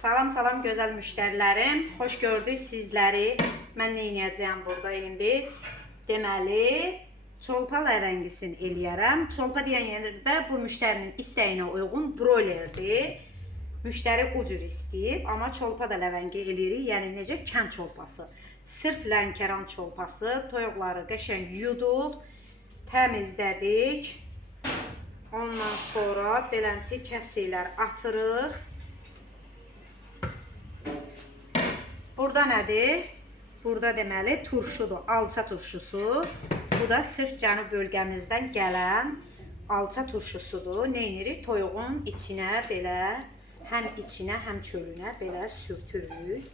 Salam salam gözəl müştərilərim. Xoş gördük sizləri. Mən nə edəcəyəm burada indi? Deməli, çolpa ləvəngisini eləyərəm. Çolpa deyən yerdə bu müştərinin istəyinə uyğun broilerdir. Müştəri o cür istəyib, amma çolpa da ləvəngi eləyirik. Yəni necə? Kənd çolpası. Sırf Lənkəran çolpası. Toyuqları qəşəng yuduq, təmizlədik. Ondan sonra beləncə kəsirlər atırıq. Burada nədir? Burada deməli turşudur, alça turşusu. Bu da sırf cənub bölgəmizdən gələn alça turşusudur. Nə edirik? Toyuğun içinə belə, həm içinə, həm çölünə belə sürtürük.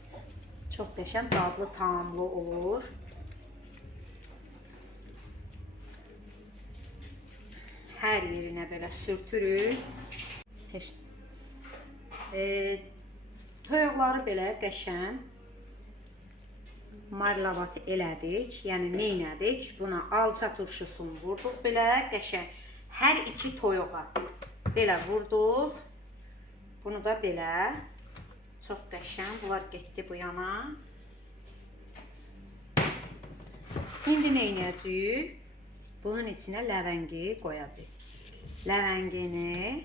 Çox qəşəng, dadlı, tamamlı olur. Hər yerinə belə sürtürük. Toyuqları belə qəşəng marlavat elədik. Yəni nə elədik? Buna alça turşusunu vurduq belə qəşəng. Hər iki toyuğa belə vurduq. Bunu da belə. Çox qəşəng. Bunlar getdi bu yana. İndi nə edəcəyik? Bunun içinə ləvəngi qoyacağıq. Ləvəngini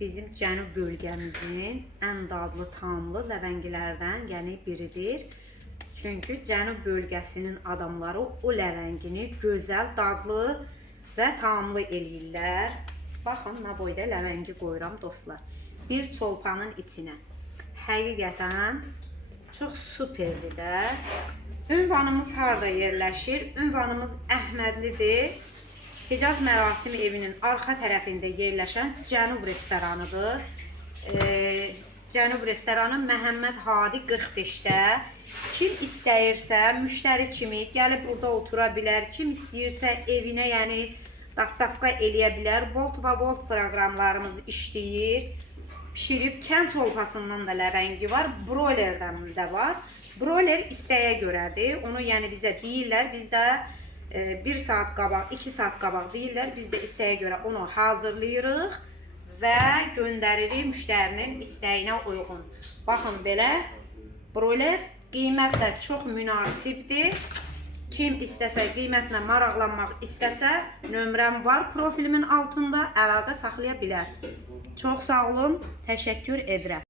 bizim cənub bölgəmizin ən dadlı, tamlı ləvəngilərdən yəni biridir. Çünki cənub bölgəsinin adamları o ləvəngini gözəl, dadlı və tamlı eləyirlər. Baxın, nə boyda ləvəngi qoyuram dostlar. Bir çolpanın içinə. Həqiqətən çox superdir də. Ünvanımız harada yerləşir? Ünvanımız Əhmədlidir. Hicaz Mərasimi evinin arxa tərəfində yerləşən Cənub restoranıdır. Cənub restoranı Məhəmməd Hadi 45-də. Kim istəyirsə, müştəri kimi gəlib burada otura bilər. Kim istəyirsə evinə, yəni dastavka eləyə bilər. Bolt və Volt proqramlarımız işləyir. Pişirib kənd çolpasından da ləvəngi var, broilerdən də var. Broiler istəyə görədir. Onu yəni bizə deyirlər, bizdə 1 saat qabaq, 2 saat qabaq deyirlər. Biz də istəyə görə onu hazırlayırıq və göndəririk müştərinin istəyinə uyğun. Baxın belə, broiler qiymət də çox münasibdir. Kim istəsə, qiymətlə maraqlanmaq istəsə, nömrəm var profilimin altında, əlaqə saxlaya bilər. Çox sağ olun, təşəkkür edirəm.